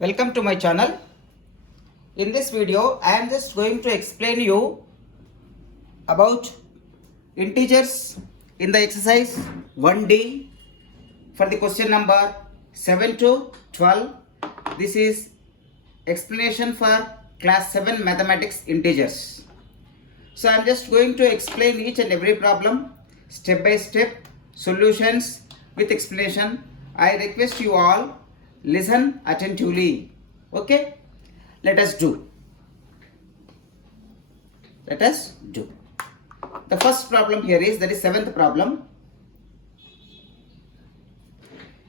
Welcome to my channel. In this video, I am just going to explain you about integers in the exercise 1D for the question number 7 to 12. This is explanation for class 7 mathematics integers. So I am just going to explain each and every problem step by step, solutions with explanation. I request you all listen attentively. Okay, let us do. The first problem here is, that is seventh problem.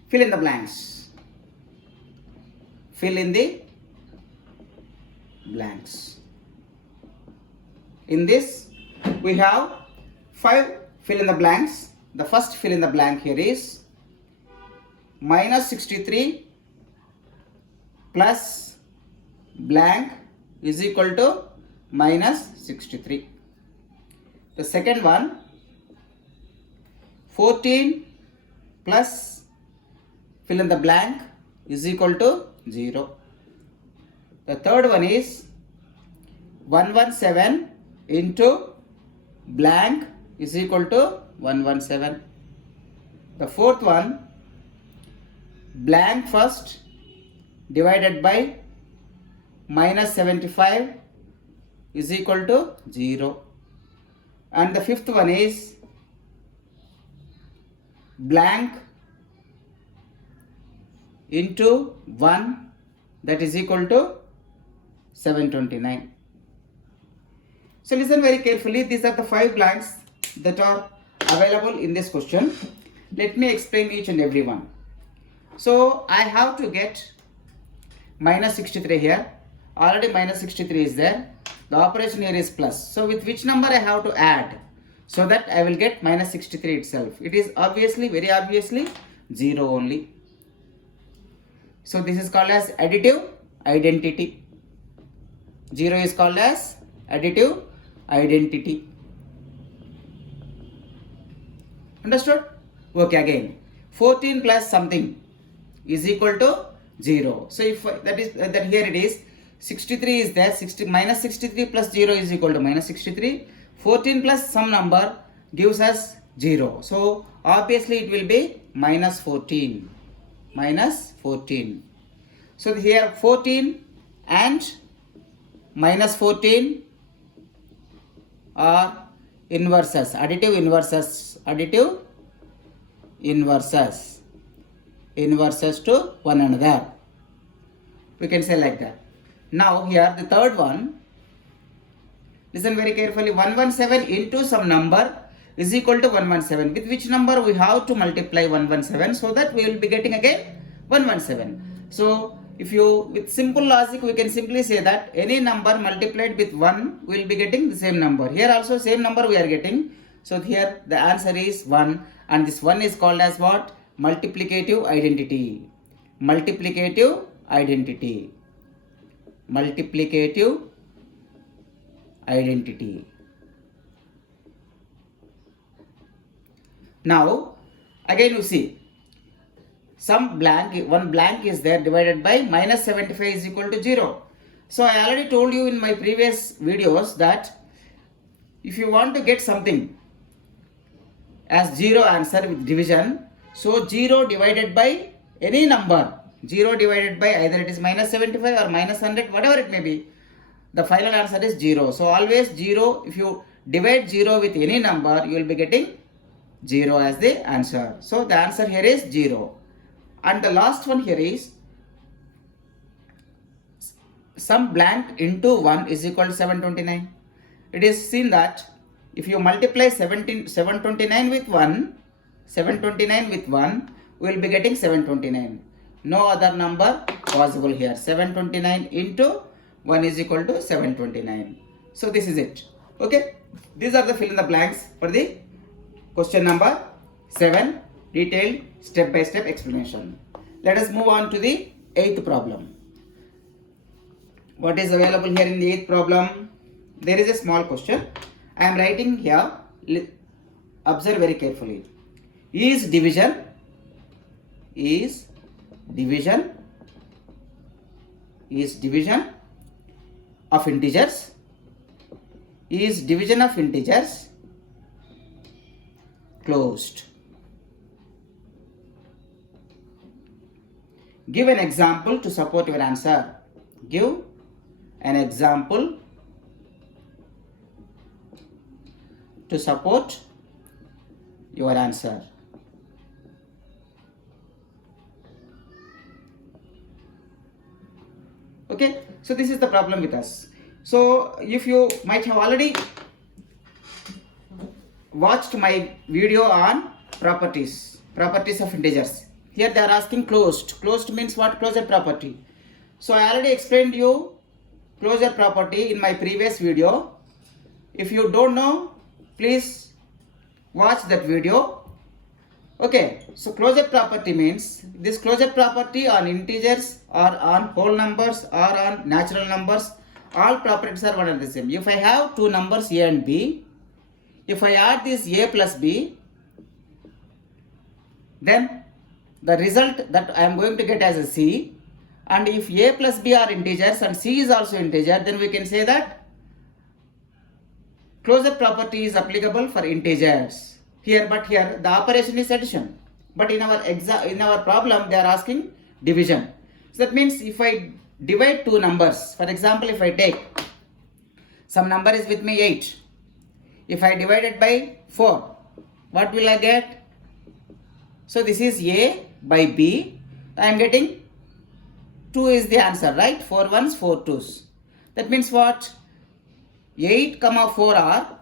Fill in the blanks. Fill in the blanks. In this we have 5 fill in the blanks. The first fill in the blank here is minus 63 plus blank is equal to minus 63. The second one, 14 plus fill in the blank is equal to 0. The third one is 117 into blank is equal to 117. The fourth one, blank first divided by minus 75 is equal to 0. And the fifth one is blank into 1, that is equal to 729. So listen very carefully. These are the 5 blanks that are available in this question. Let me explain each and every one. So I have to get minus 63 here. Already minus 63 is there. The operation here is plus. So with which number I have to add so that I will get minus 63 itself? It is obviously, very obviously, 0 only. So this is called as additive identity. 0 is called as additive identity. Understood? Okay, again. 14 plus something is equal to 0. So if that here it is 63 is there, minus 63 plus 0 is equal to minus 63. 14 plus some number gives us 0. So obviously it will be minus 14. Minus 14. So here 14 and minus 14 are inverses, additive inverses, inverses to one another. We can say like that. Now here the third one, listen very carefully. 117 into some number is equal to 117. With which number we have to multiply 117 so that we will be getting again 117. So if you, with simple logic, we can simply say that any number multiplied with 1 will be getting the same number. Here also same number we are getting. So here the answer is 1, and this 1 is called as what? Multiplicative identity. Multiplicative identity. Multiplicative identity. Now again you see some blank, one blank is there divided by minus 75 is equal to 0. So I already told you in my previous videos that if you want to get something as 0 answer with division, so 0 divided by any number, 0 divided by either it is minus 75 or minus 100, whatever it may be, the final answer is 0. So always 0, if you divide 0 with any number, you will be getting 0 as the answer. So the answer here is 0. And the last one here is some blank into 1 is equal to 729. It is seen that if you multiply 729 with 1, we will be getting 729. No other number possible here. 729 into 1 is equal to 729. So this is it. Okay. These are the fill in the blanks for the question number 7. Detailed step-by-step explanation. Let us move on to the 8th problem. What is available here in the 8th problem? There is a small question. I am writing here. Observe very carefully. Is division is division of integers. Is division of integers closed? Give an example to support your answer. Give an example to support your answer. Okay, so this is the problem with us. So if you might have already watched my video on properties of integers. Here they are asking closed. Closed means what? Closure property. So I already explained you closure property in my previous video. If you don't know, please watch that video. Okay, so closure property means this closure property on integers or on whole numbers or on natural numbers, all properties are one and the same. If I have two numbers a and b, if I add this a plus b, then the result that I am going to get as a c, and if a plus b are integers and c is also integer, then we can say that closure property is applicable for integers. Here, but here the operation is addition. But in our problem they are asking division. So that means if I divide two numbers, for example, if I take some number is with me 8. If I divide it by 4, what will I get? So this is a by b. I am getting 2 is the answer, right? 4 ones, 4 twos. That means what? 8, 4 are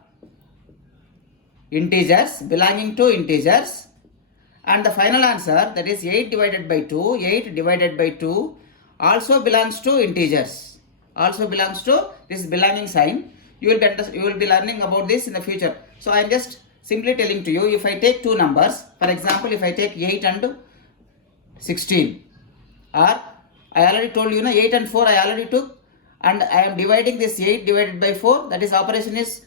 integers, belonging to integers, and the final answer, that is 8 divided by 2, 8 divided by 2 also belongs to integers, also belongs to this belonging sign. You will be learning about this in the future. So I am just simply telling to you, if I take two numbers, for example, if I take 8 and 16, or I already told you, 8 and 4 I already took, and I am dividing this 8 divided by 4, that is operation is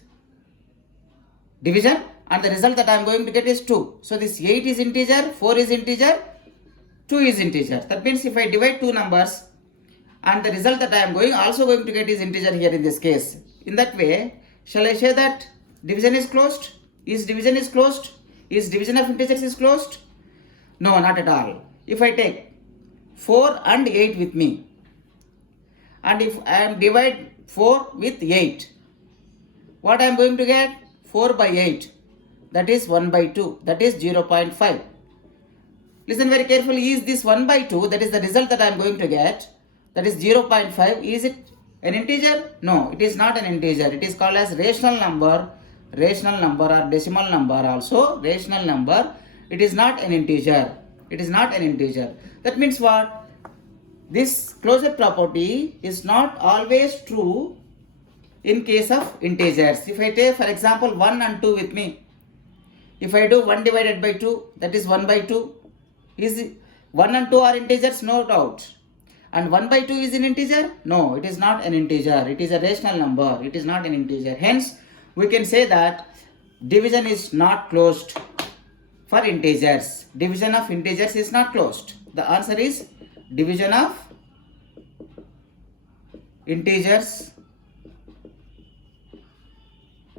division, and the result that I am going to get is 2. So this 8 is integer, 4 is integer, 2 is integer. That means if I divide two numbers and the result that I am also going to get is integer here in this case. In that way, shall I say that division is closed? Is division is closed? Is division of integers is closed? No, not at all. If I take 4 and 8 with me, and if I am divide 4 with 8, what I am going to get? 4 by 8, that is 1 by 2, that is 0.5. Listen very carefully, is this 1 by 2, that is the result that I am going to get, that is 0.5, is it an integer? No, it is not an integer. It is called as rational number or decimal number also, rational number. It is not an integer. It is not an integer. That means what? This closure property is not always true in case of integers. If I take, for example, 1 and 2 with me, if I do 1 divided by 2, that is 1 by 2. Is 1 and 2 are integers? No doubt. And 1 by 2 is an integer? No, it is not an integer. It is a rational number. It is not an integer. Hence, we can say that division is not closed for integers. Division of integers is not closed. The answer is division of integers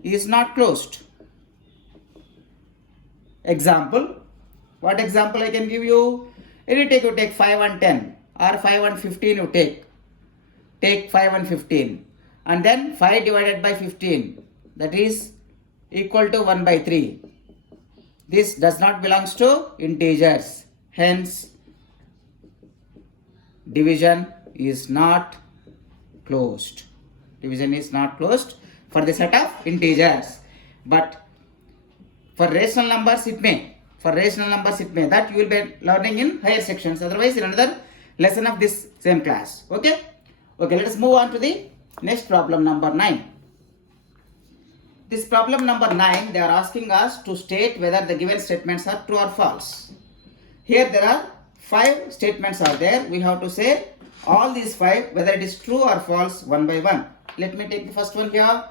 is not closed. Example. What example I can give you? You take 5 and 10 or 5 and 15 you take. Take 5 and 15. And then 5 divided by 15. That is equal to 1 by 3. This does not belongs to integers. Hence, division is not closed. Division is not closed for the set of integers. But for rational numbers it may. For rational numbers it may. That you will be learning in higher sections. Otherwise in another lesson of this same class. Okay? Okay, let us move on to the next problem, number 9. This problem number 9, they are asking us to state whether the given statements are true or false. Here there are 5 statements are there. We have to say all these 5 whether it is true or false one by one. Let me take the first one here.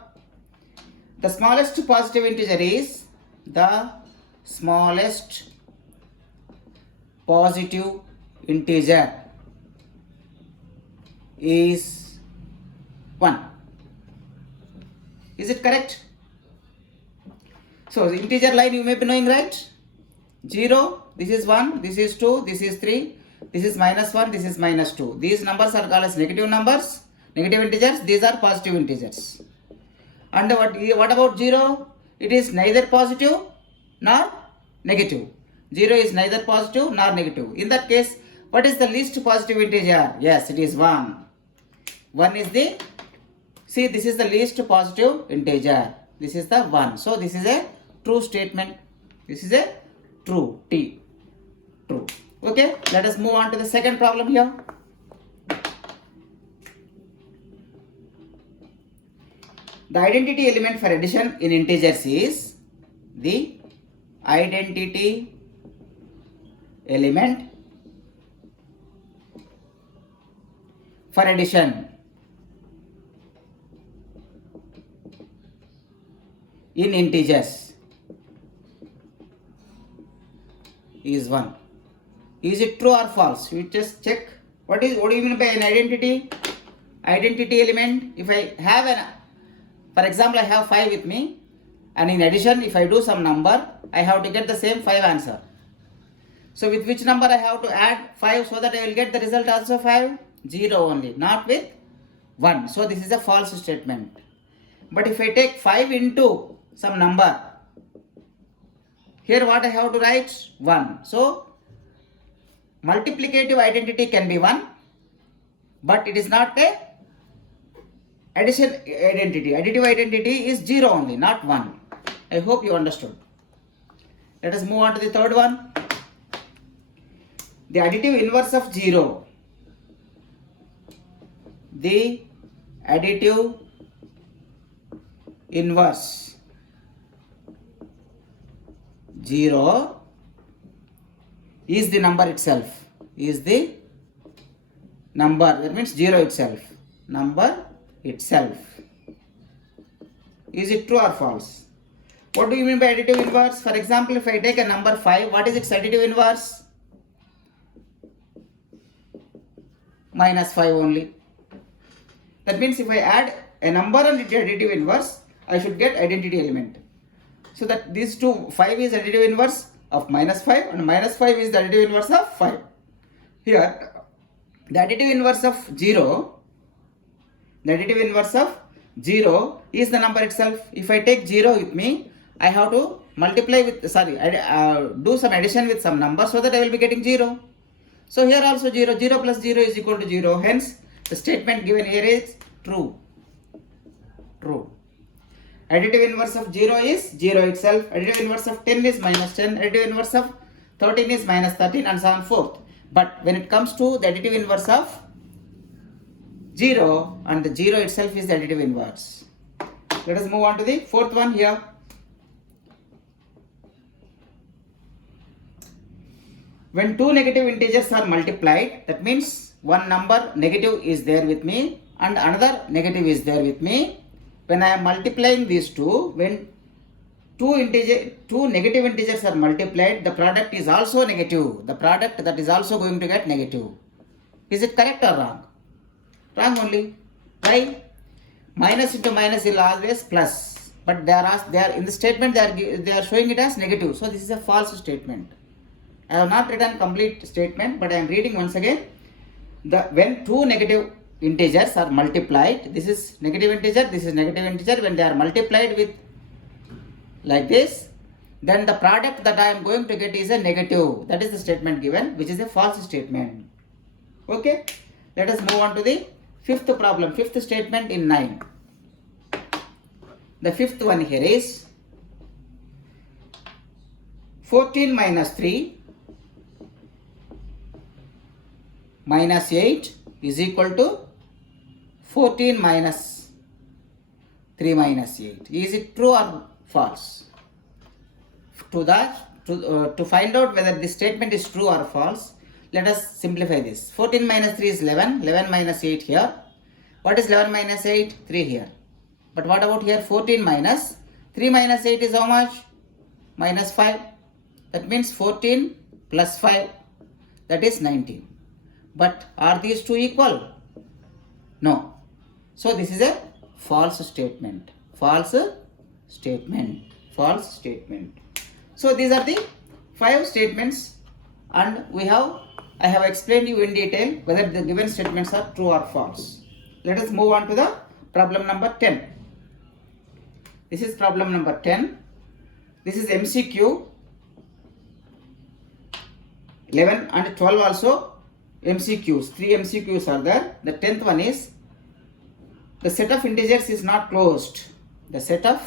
The smallest positive integer is the smallest positive integer is 1. Is it correct? So the integer line you may be knowing, right? 0, this is 1, this is 2, this is 3, this is minus 1, this is minus 2. These numbers are called as negative numbers, negative integers. These are positive integers. And what about 0? It is neither positive nor negative. 0 is neither positive nor negative. In that case, what is the least positive integer? Yes, it is 1. 1 is the, see, this is the least positive integer. This is the 1. So this is a true statement. This is a true, T, true. Okay, let us move on to the second problem here. The identity element for addition in integers is the identity element for addition in integers is 1. Is it true or false? You just check. What do you mean by an identity? Identity element. If I have an, for example, I have 5 with me, and in addition, if I do some number, I have to get the same 5 answer. So with which number I have to add 5 so that I will get the result also 5? 0 only, not with 1. So this is a false statement. But if I take 5 into some number, here what I have to write? 1. So multiplicative identity can be 1, but it is not a addition identity. Additive identity is 0 only, not 1. I hope you understood. Let us move on to the third one. The additive inverse of 0. The additive inverse 0 is the number itself. Is the number, that means 0 itself. Number itself. Is it true or false? What do you mean by additive inverse? For example, if I take a number 5, what is its additive inverse? Minus 5 only. That means if I add a number and its additive inverse, I should get identity element. So that these two, 5 is additive inverse of minus 5 and minus 5 is the additive inverse of 5. Here, the additive inverse of 0, the additive inverse of 0 is the number itself. If I take 0 with me, I have to multiply with, do some addition with some number so that I will be getting 0. So here also 0, 0 plus 0 is equal to 0. Hence, the statement given here is true. True. Additive inverse of 0 is 0 itself. Additive inverse of 10 is minus 10. Additive inverse of 13 is minus 13 and so on forth. But when it comes to the additive inverse of 0, and the 0 itself is the additive inverse. Let us move on to the fourth one here. When two negative integers are multiplied, that means one number negative is there with me and another negative is there with me. When I am multiplying these two, when two negative integers are multiplied, the product is also negative. The product that is also going to get negative. Is it correct or wrong? Wrong only. Why? Minus into minus is always plus. But they are in the statement they are showing it as negative. So this is a false statement. I have not written complete statement, but I am reading once again. When two negative integers are multiplied, this is negative integer, this is negative integer. When they are multiplied with like this, then the product that I am going to get is a negative. That is the statement given, which is a false statement. Okay, let us move on to the fifth problem, fifth statement in 9. The fifth one here is 14 minus 3 minus 8 is equal to 14 minus 3 minus 8. Is it true or false? To find out whether this statement is true or false, let us simplify this. 14 minus 3 is 11. 11 minus 8 here. What is 11 minus 8? 3 here. But what about here? 14 minus 3 minus 8 is how much? Minus 5. That means 14 plus 5. That is 19. But are these two equal? No. So this is a false statement. False statement. False statement. So these are the 5 statements, and I have explained you in detail whether the given statements are true or false. Let us move on to the problem number 10. This is problem number 10. This is MCQ. 11 and 12 also MCQs. 3 MCQs are there. The 10th one is the set of integers is not closed. The set of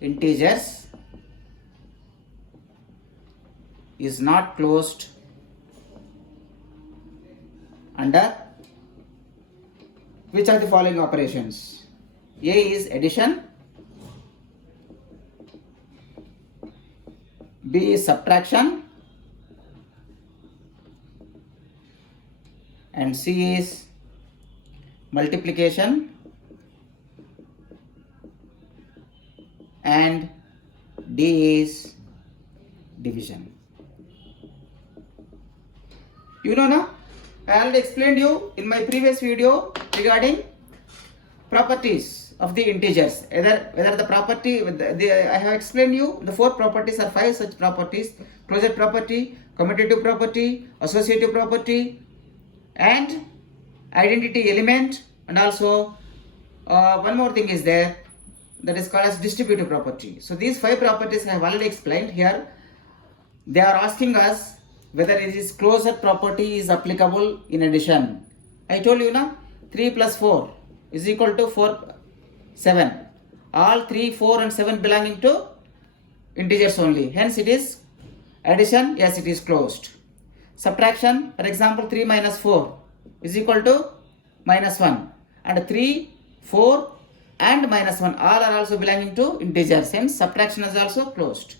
integers is not closed under which of the following operations? A is addition, B is subtraction, and C is multiplication, and D is division. You know now, I already explained you in my previous video regarding properties of the integers. Whether the property, I have explained you the 4 properties or 5 such properties: closure property, commutative property, associative property, and identity element, and also one more thing is there, that is called as distributive property. So these 5 properties I have already explained. Here they are asking us whether it is closure property is applicable in addition. I told you now, 3 plus 4 is equal to 4, 7. All 3, 4 and 7 belonging to integers only. Hence it is addition. Yes, it is closed. Subtraction, for example, 3 minus 4 is equal to minus 1. And 3, 4 and minus 1 all are also belonging to integers. Hence subtraction is also closed.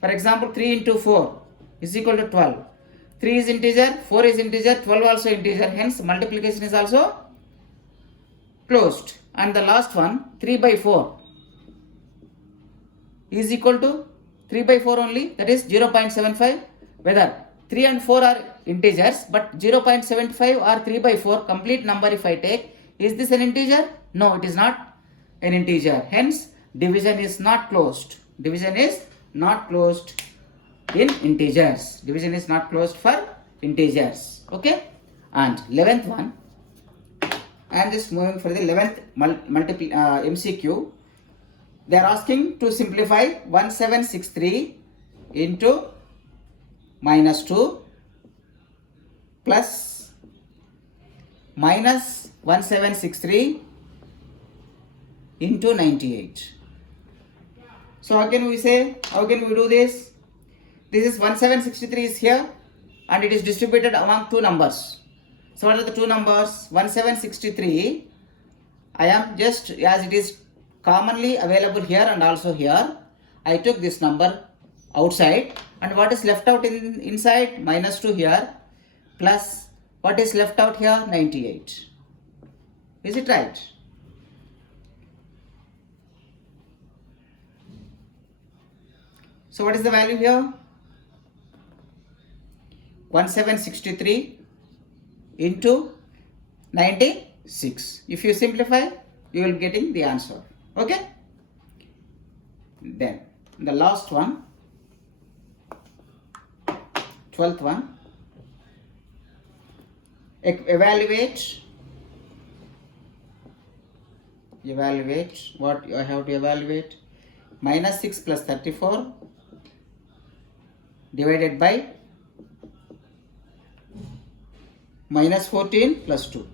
For example, 3 into 4 is equal to 12. 3 is integer, 4 is integer, 12 also integer. Hence multiplication is also closed. And the last one, 3 by 4 is equal to 3 by 4 only, that is 0.75. Whether 3 and 4 are integers, but 0.75 or 3 by 4 complete number if I take, is this an integer? No, it is not an integer. Hence division is not closed. Division is not closed in integers. Division is not closed for integers. Okay. And 11th one, I am just moving for the 11th MCQ. They are asking to simplify 1763 into minus 2 plus minus 1763 into 98. So how can we do this? This is 1763 is here and it is distributed among 2 numbers. So what are the 2 numbers? 1763, I am just, as it is commonly available here and also here, I took this number outside, and what is left out inside? Minus 2 here, plus what is left out here? 98. Is it right? So what is the value here? 1763 into 96. If you simplify, you will be getting the answer. Okay. Then the last one, 12th one. Evaluate. What I have to evaluate? Minus 6 plus 34 divided by minus 14 plus 2.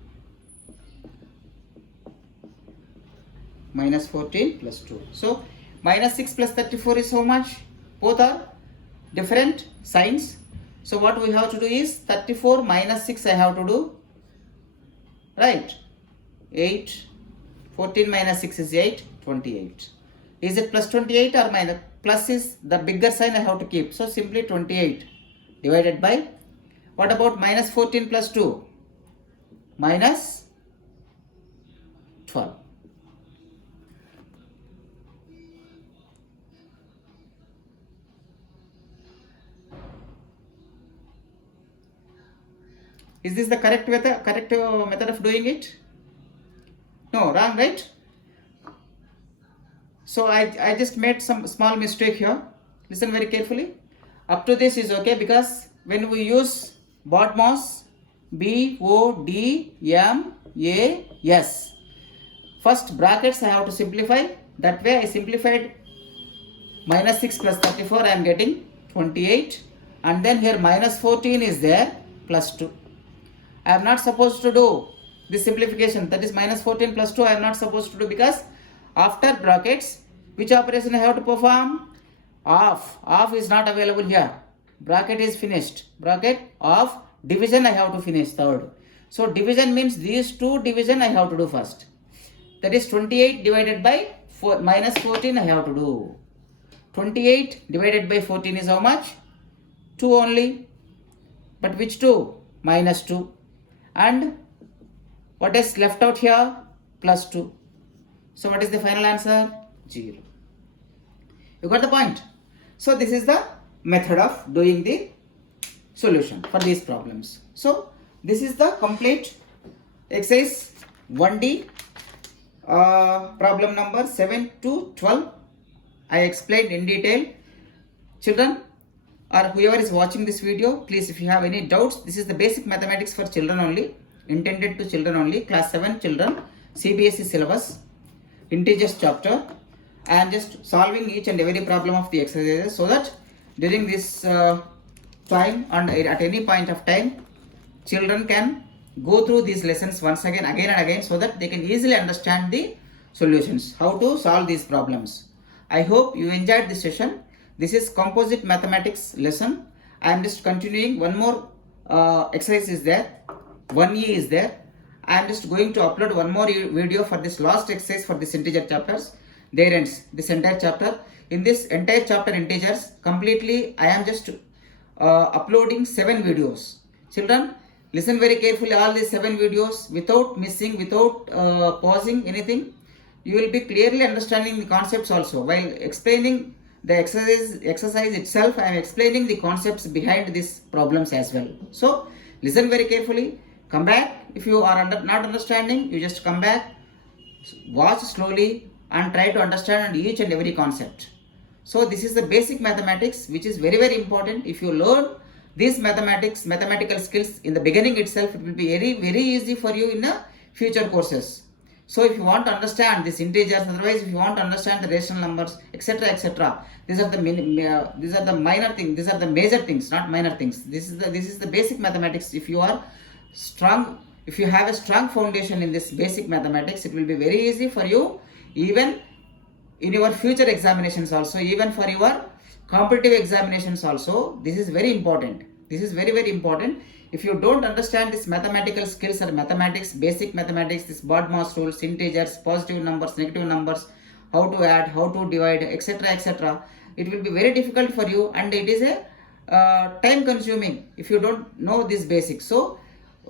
Minus 14 plus 2. So minus 6 plus 34 is how much? Both are different signs. So what we have to do is 34 minus 6 I have to do. Right? 8. 14 minus 6 is 8. 28. Is it plus 28 or minus? Plus is the bigger sign I have to keep. So simply 28 divided by, what about minus 14 plus 2? Minus 12. Is this the correct method of doing it? No, wrong, right? So I just made some small mistake here. Listen very carefully. Up to this is okay, because when we use BODMAS, BODMAS, first brackets I have to simplify. That way I simplified minus 6 plus 34, I am getting 28. And then here minus 14 is there, plus 2. I am not supposed to do this simplification, that is minus 14 plus 2 I am not supposed to do, because after brackets, which operation I have to perform? Off is not available here. Bracket is finished. Bracket of division I have to finish, third. So division means these two division I have to do first. That is 28 divided by minus 14 I have to do. 28 divided by 14 is how much? 2 only. But which 2? Minus 2. And what is left out here? Plus 2. So what is the final answer? 0. You got the point? So this is the method of doing the solution for these problems. So this is the complete exercise 1D problem number 7 to 12. I explained in detail. Children, or whoever is watching this video, please, if you have any doubts, this is the basic mathematics for children only, intended to children only, class 7 children, CBSE syllabus, integers chapter. I am just solving each and every problem of the exercises, so that during this time and at any point of time, children can go through these lessons once again and again, so that they can easily understand the solutions, how to solve these problems. I hope you enjoyed this session. This is composite mathematics lesson. I am just continuing. One more exercise is there. 1E is there. I am just going to upload one more video for this last exercise for this integer chapters. There ends this entire chapter. In this entire chapter integers, completely I am just uploading 7 videos. Children, listen very carefully all these 7 videos without missing, without pausing anything. You will be clearly understanding the concepts also. While explaining the exercise itself, I am explaining the concepts behind these problems as well. So listen very carefully. Come back. If you are not understanding, you just come back, watch slowly and try to understand each and every concept. So this is the basic mathematics, which is very important. If you learn these mathematical skills in the beginning itself, it will be very easy for you in the future courses. So if you want to understand these integers, otherwise if you want to understand the rational numbers, etc., these are the minor things, these are the major things, not minor things. This is the basic mathematics. If you are strong, if you have a strong foundation in this basic mathematics, it will be very easy for you, even in your future examinations also, even for your competitive examinations also. This is very important. This is very important. If you don't understand this mathematical skills or mathematics, basic mathematics, this BODMAS rules, integers, positive numbers, negative numbers, how to add, how to divide, etc., it will be very difficult for you, and it is a time consuming if you don't know this basics. So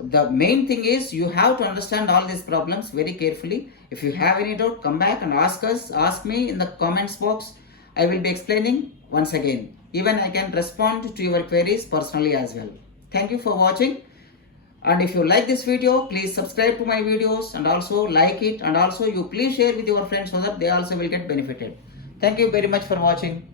the main thing is you have to understand all these problems very carefully. If you have any doubt, come back and ask me in the comments box. I will be explaining once again. Even I can respond to your queries personally as well. Thank you for watching, and if you like this video, please subscribe to my videos and also like it, and also you please share with your friends so that they also will get benefited. Thank you very much for watching.